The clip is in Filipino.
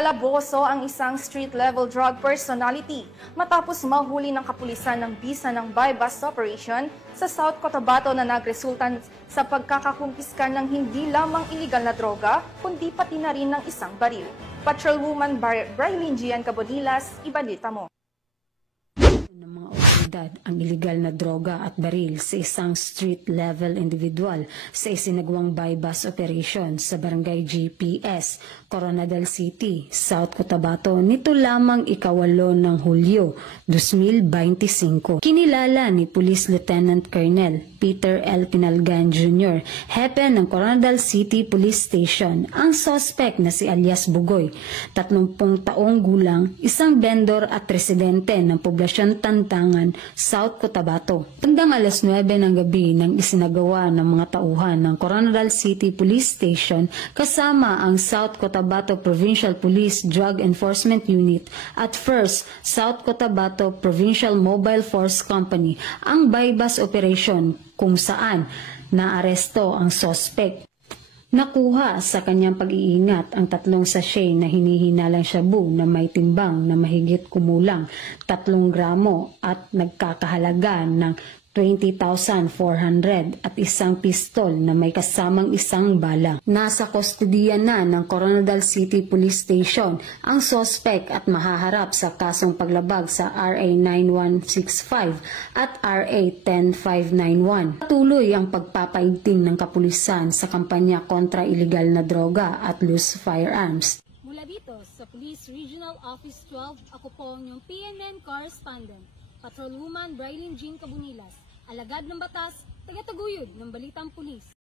Kalaboso ang isang street-level drug personality matapos mahuli ng kapulisan ng bisa ng buy-bust operation sa South Cotabato na nagresultan sa pagkakakumpiska ng hindi lamang iligal na droga, kundi pati na rin ng isang baril. Patrolwoman Brailyn Gian Cabonilas, ibalita mo. Ng mga otoridad ang iligal na droga at baril sa isang street-level individual sa isinagawang buy-bust operation sa Barangay GPS, Coronadal City, South Cotabato nito lamang ika-8 ng Hulyo 2025. Kinilala ni Police Lieutenant Colonel Peter L. Pinalgan Jr., hepe ng Coronadal City Police Station, ang suspect na si alias Bugoy, 30 taong gulang, isang vendor at residente ng poblasyon Tantangan, South Cotabato. Bandang alas 9 ng gabi nang isinagawa ng mga tauhan ng Coronadal City Police Station kasama ang South Cotabato Provincial Police Drug Enforcement Unit at 1st South Cotabato Provincial Mobile Force Company ang buy-bust operation kung saan naaresto ang suspect. Nakuha sa kanyang pag-iingat ang 3 sachet na hinihinalang shabu na may timbang na mahigit kumulang 3 gramo at nagkakahalaga ng 20,400 at isang pistol na may kasamang isang bala. Nasa kustodiya na ng Coronadal City Police Station ang suspect at mahaharap sa kasong paglabag sa RA 9165 at RA 10591. Patuloy ang pagpapaigting ng kapulisan sa kampanya kontra iligal na droga at loose firearms. Mula dito sa Police Regional Office 12, ako po ang inyong PNN correspondent, Patrolwoman Brailyn Jean Cabonilas, alagad ng batas, taga-taguyod ng Balitang Pulis.